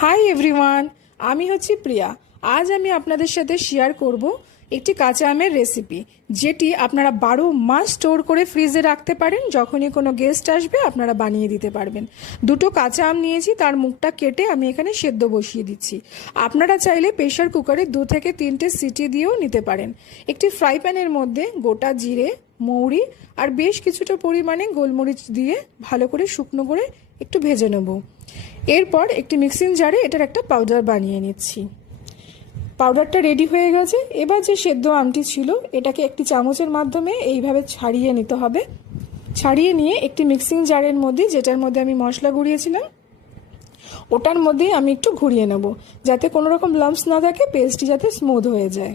Hi everyone, আমি হচ্ছি প্রিয়া। আজ আমি আপনাদের সাথে শেয়ার করব একটি কাঁচা আমের রেসিপি, যেটি আপনারা 12 মাস স্টোর করে ফ্রিজে রাখতে পারেন। যখনই কোনো গেস্ট আসবে আপনারা বানিয়ে দিতে পারবেন। দুটো কাঁচা আম নিয়েছি, তার মুখটা কেটে আমি এখানে সেদ্ধ বসিয়ে দিচ্ছি। আপনারা চাইলে প্রেশার কুকারে 2 থেকে 3টে সিটি দিয়েও নিতে পারেন। একটি ফ্রাই প্যানের মধ্যে গোটা জিরে, মৌরি আর বেশ কিছুটা পরিমাণে গোলমরিচ দিয়ে ভালো করে শুকনো করে একটু ভেজে নেব। এরপর একটি মিক্সিং জারে এটার একটা পাউডার বানিয়ে নিচ্ছি। পাউডারটা রেডি হয়ে গেছে। এবার যে সেদ্ধ আমটি ছিল এটাকে একটি চামচের মাধ্যমে এইভাবে ছাড়িয়ে নিতে হবে। ছাড়িয়ে নিয়ে একটি মিক্সিং জারের মধ্যে, যেটার মধ্যে আমি মশলা গুঁড়িয়েছিলাম, ওটার মধ্যেই আমি একটু ঘুরিয়ে নেব, যাতে কোনো রকম লাম্পস না থাকে, পেস্টটি যাতে স্মুথ হয়ে যায়।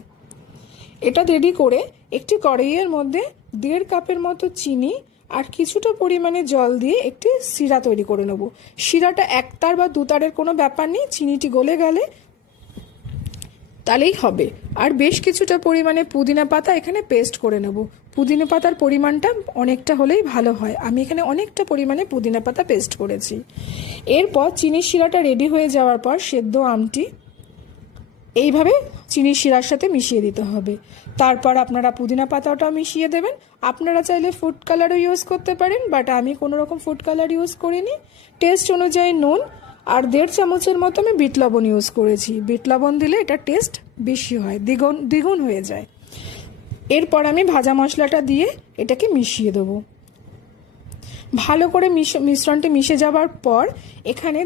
এটা রেডি করে একটি কড়াইয়ের মধ্যে 1.5 কাপের মতো চিনি আর কিছুটা পরিমাণে জল দিয়ে একটি শিরা তৈরি করে নেব। শিরাটা 1 তার বা 2 তারের কোনো ব্যাপার নেই, চিনিটি গলে গেলে তাহলেই হবে। আর বেশ কিছুটা পরিমাণে পুদিনা পাতা এখানে পেস্ট করে নেব। পুদিনা পাতার পরিমাণটা অনেকটা হলেই ভালো হয়, আমি এখানে অনেকটা পরিমাণে পুদিনা পাতা পেস্ট করেছি। এরপর চিনির শিরাটা রেডি হয়ে যাওয়ার পর সেদ্ধ আমটি এইভাবে চিনির শিরার সাথে মিশিয়ে দিতে হবে। তারপর আপনারা পুদিনা পাতাটাও মিশিয়ে দেবেন। আপনারা চাইলে ফুড কালারও ইউজ করতে পারেন, বাট আমি কোনো রকম ফুড কালার ইউজ করিনি। টেস্ট অনুযায়ী নুন আর 1.5 চামচের মতো আমি বিট লবণ ইউজ করেছি। বিট লবণ দিলে এটা টেস্ট বেশি হয়, দ্বিগুণ হয়ে যায়। এরপর আমি ভাজা মশলাটা দিয়ে এটাকে মিশিয়ে দেবো। ভালো করে মিশ্রণটি মিশে যাওয়ার পর এখানে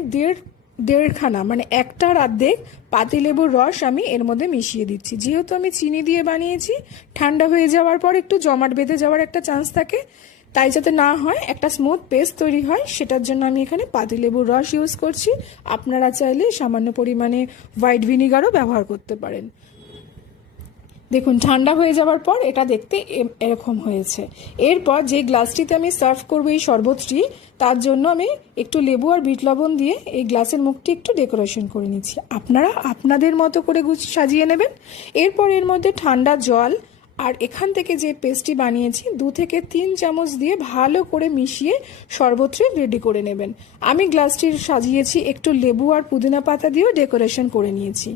দেড়খানা মানে 1টার অর্ধেক পাতিলেবুর রস আমি এর মধ্যে মিশিয়ে দিচ্ছি। যেহেতু আমি চিনি দিয়ে বানিয়েছি, ঠান্ডা হয়ে যাওয়ার পর একটু জমাট বেঁধে যাওয়ার একটা চান্স থাকে, তাই যাতে না হয়, একটা স্মুথ পেস্ট তৈরি হয়, সেটার জন্য আমি এখানে পাতিলেবুর রস ইউজ করছি। আপনারা চাইলে সামান্য পরিমাণে হোয়াইট ভিনিগারও ব্যবহার করতে পারেন। দেখুন, ঠান্ডা হয়ে যাওয়ার পর এটা দেখতে এরকম হয়েছে। এরপর যে গ্লাসটিতে আমি সার্ভ করবো এই শরবতটি, তার জন্য আমি একটু লেবু আর বিট লবণ দিয়ে এই গ্লাসের মুখটি একটু ডেকোরেশন করে নিচ্ছি। আপনারা আপনাদের মতো করে সাজিয়ে নেবেন। এরপর এর মধ্যে ঠান্ডা জল আর এখান থেকে যে পেস্টটি বানিয়েছি 2 থেকে 3 চামচ দিয়ে ভালো করে মিশিয়ে শরবতটি রেডি করে নেবেন। আমি গ্লাসটির সাজিয়েছি একটু লেবু আর পুদিনা পাতা দিয়েও ডেকোরেশন করে নিয়েছি।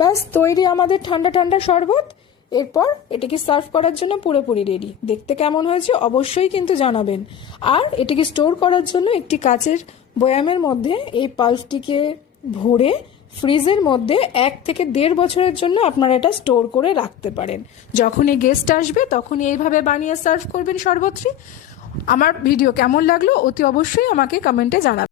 ব্যাস তৈরি আমাদের ঠান্ডা ঠান্ডা শরবত। এরপর এটাকে সার্ভ করার জন্য পুরোপুরি রেডি। দেখতে কেমন হয়েছে অবশ্যই কিন্তু জানাবেন। আর এটাকে স্টোর করার জন্য একটি কাচের বয়ামের মধ্যে এই পাল্পটিকে ভরে ফ্রিজের মধ্যে 1 থেকে 1.5 বছরের জন্য আপনারা এটা স্টোর করে রাখতে পারেন। যখনই গেস্ট আসবে তখনই এইভাবে বানিয়ে সার্ভ করবেন শরবতটি। আমার ভিডিও কেমন লাগলো অতি অবশ্যই আমাকে কমেন্টে জানাবেন।